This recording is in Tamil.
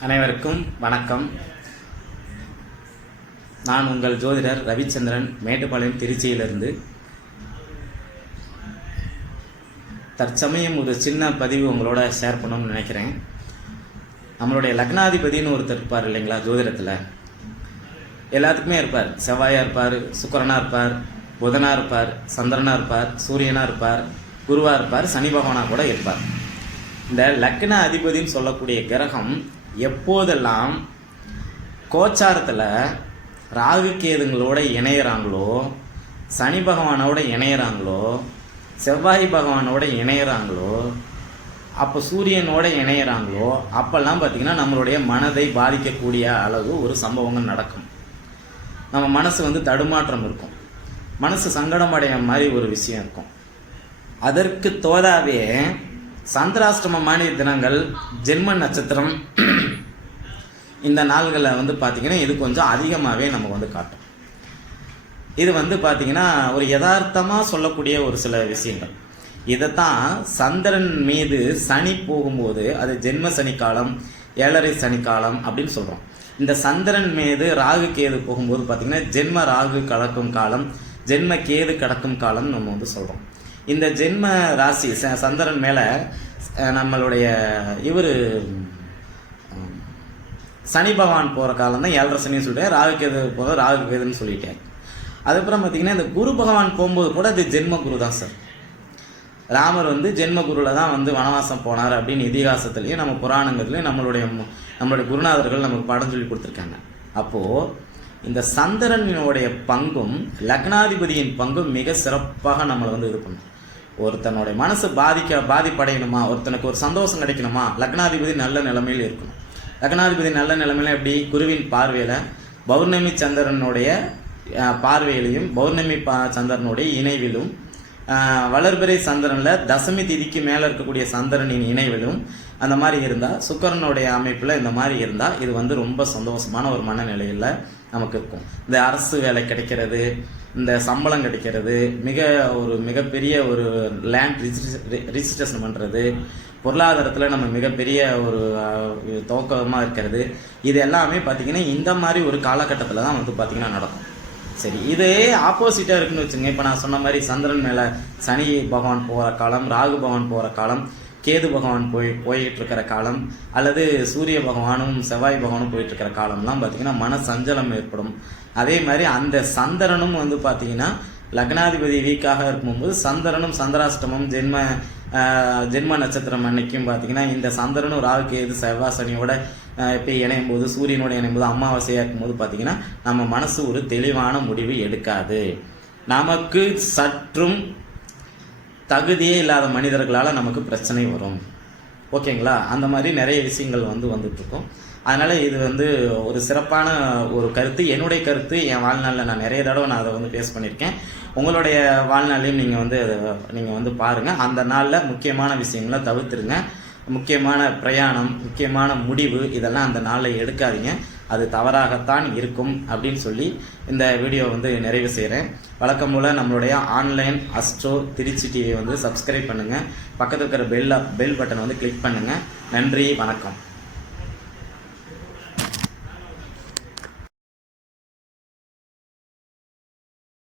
அனைவருக்கும் வணக்கம். நான் உங்கள் ஜோதிடர் ரவிச்சந்திரன் மேட்டுப்பாளையம் திருச்சியிலிருந்து. தற்சமயம் ஒரு சின்ன பதிவு உங்களோட ஷேர் பண்ணணும்னு நினைக்கிறேன். நம்மளுடைய லக்னாதிபதினு ஒருத்தர் இருப்பார் இல்லைங்களா ஜோதிடத்தில். எல்லாத்துக்குமே இருப்பார். செவ்வாயாக இருப்பார் சுக்கரனாக இருப்பார் புதனாக இருப்பார் சந்திரனாக இருப்பார் சூரியனாக இருப்பார் குருவாக இருப்பார் சனி பகவானாக கூட இருப்பார். இந்த லக்ன அதிபதின்னு சொல்லக்கூடிய கிரகம் எப்போதெல்லாம் கோச்சாரத்தில் ராகு கேதுங்களோட இணையிறாங்களோ சனி பகவானோட இணையிறாங்களோ செவ்வாய் பகவானோட இணையிறாங்களோ அப்போ சூரியனோட இணையிறாங்களோ அப்போல்லாம் பார்த்திங்கன்னா நம்மளுடைய மனதை பாதிக்கக்கூடிய அளவு ஒரு சம்பவங்கள் நடக்கும். நம்ம மனசு வந்து தடுமாற்றம் இருக்கும். மனசு சங்கடம் அடைய மாதிரி ஒரு விஷயம் இருக்கும். அதற்கு தோதாவே சந்திராஷ்டமமான தினங்கள் ஜென்ம நட்சத்திரம் இந்த நாள்களில் வந்து பார்த்திங்கன்னா இது கொஞ்சம் அதிகமாகவே நமக்கு வந்து காட்டும். இது வந்து பார்த்திங்கன்னா ஒரு யதார்த்தமாக சொல்லக்கூடிய ஒரு சில விஷயங்கள். இதைத்தான் சந்திரன் மீது சனி போகும்போது அது ஜென்ம சனிக்காலம் ஏழரை சனி காலம் அப்படின்னு சொல்கிறோம் இந்த சந்திரன் மீது ராகு கேது போகும்போது பார்த்திங்கன்னா ஜென்ம ராகு கலக்கும் காலம் ஜென்ம கேது கடக்கும் காலம் நம்ம வந்து சொல்கிறோம் இந்த ஜென்ம ராசி ச- சந்திரன் மேலே நம்மளுடைய இவர் சனி பகவான் போகிற காலம் தான் ஏழரை சனின்னு சொல்லிட்டேன் ராகு கேது போகிற ராகு கேதுன்னு சொல்லிட்டேன். அதுக்கப்புறம் பார்த்தீங்கன்னா இந்த குரு பகவான் போகும்போது கூட அது ஜென்ம குரு தான் சார். ராமர் வந்து ஜென்ம குருவில் தான் வந்து வனவாசம் போனார் அப்படின்னு இதிகாசத்துலேயும் நம்ம புராணங்கள்லேயும் நம்மளுடைய நம்மளுடைய குருநாதர்கள் நமக்கு பாடம் சொல்லி கொடுத்துருக்காங்க. அப்போது இந்த சந்திரனுடைய பங்கும் லக்னாதிபதியின் பங்கும் மிக சிறப்பாக நம்மளை வந்து இது பண்ணும். ஒருத்தனுடைய மனசு பாதிக்க பாதிப்படையணுமா? ஒருத்தனுக்கு ஒரு சந்தோஷம் கிடைக்கணுமா? லக்னாதிபதி நல்ல நிலைமையில் இருக்கணும். லக்னாதிபதி நல்ல நிலைமையில எப்படி? குருவின் பார்வையில் பௌர்ணமி சந்திரனுடைய பார்வையிலையும் பௌர்ணமி பா சந்திரனுடைய இணைவிலும் வளர்பிறை சந்திரனில் தசமி திதிக்கு மேலே இருக்கக்கூடிய சந்திரனின் இணைவிலும் அந்த மாதிரி இருந்தால் சுக்கரனுடைய அமைப்பில் இந்த மாதிரி இருந்தால் இது வந்து ரொம்ப சந்தோஷமான ஒரு மனநிலையில் நமக்கு இருக்கும். இந்த அரசு வேலை கிடைக்கிறது இந்த சம்பளம் கிடைக்கிறது மிக ஒரு மிகப்பெரிய ஒரு லேண்ட் ரிஜிஸ்ட்ரேஷன் பண்ணுறது பொருளாதாரத்தில் நம்ம மிகப்பெரிய ஒரு துவக்கமாக இருக்கிறது இது எல்லாமே பார்த்திங்கன்னா இந்த மாதிரி ஒரு காலகட்டத்தில் தான் வந்து பார்த்திங்கன்னா நடக்கும். சரி இதே ஆப்போசிட்டாக இருக்குன்னு வச்சுங்க. இப்போ நான் சொன்ன மாதிரி சந்திரன் மேலே சனி பகவான் போகிற காலம் ராகு பகவான் போகிற காலம் கேது பகவான் போய் போயிட்டு இருக்கிற காலம் அல்லது சூரிய பகவானும் செவ்வாய் பகவானும் போயிட்டு இருக்கிற காலம்லாம் பார்த்தீங்கன்னா மன சஞ்சலம் ஏற்படும். அதே மாதிரி அந்த சந்திரனும் வந்து பார்த்தீங்கன்னா லக்னாதிபதி வீக்காக இருக்கும்போது சந்திரனும் சந்திராஷ்டமம் ஜென்ம ஜென்ம நட்சத்திரம் அன்னைக்கும் பார்த்தீங்கன்னா இந்த சந்திரனும் ராகு கேது செவ்வாய் சனியோட இப்போ இணையும் போது சூரியனோட இணையும் போது அமாவாசையாக இருக்கும்போது பார்த்தீங்கன்னா நம்ம மனசு ஒரு தெளிவான முடிவு எடுக்காது. நமக்கு சற்றும் தகுதியே இல்லாத மனிதர்களால் நமக்கு பிரச்சனை வரும். ஓகேங்களா? அந்த மாதிரி நிறைய விஷயங்கள் வந்து வந்துட்டுருக்கோம் அதனால் இது வந்து ஒரு சிறப்பான ஒரு கருத்து. என்னுடைய கருத்து என் வாழ்நாளில் நான் நிறைய தடவை நான் அதை வந்து பேஸ் பண்ணியிருக்கேன். உங்களுடைய வாழ்நாளையும் நீங்கள் வந்து அதை நீங்கள் வந்து பாருங்கள் அந்த நாளில் முக்கியமான விஷயங்களை தவிர்த்துருங்க. முக்கியமான பிரயாணம் முக்கியமான முடிவு இதெல்லாம் அந்த நாளில் எடுக்காதீங்க. அது தவறாகத்தான் இருக்கும் அப்படின்னு சொல்லி இந்த வீடியோ வந்து நிறைவு செய்கிறேன் வழக்கம் போல் நம்மளுடைய ஆன்லைன் அஸ்ட்ரோ திருச்சி டிவியை வந்து சப்ஸ்கிரைப் பண்ணுங்கள் பக்கத்தில் இருக்கிற பெல் பெல் பட்டனை வந்து கிளிக் பண்ணுங்கள் நன்றி வணக்கம்.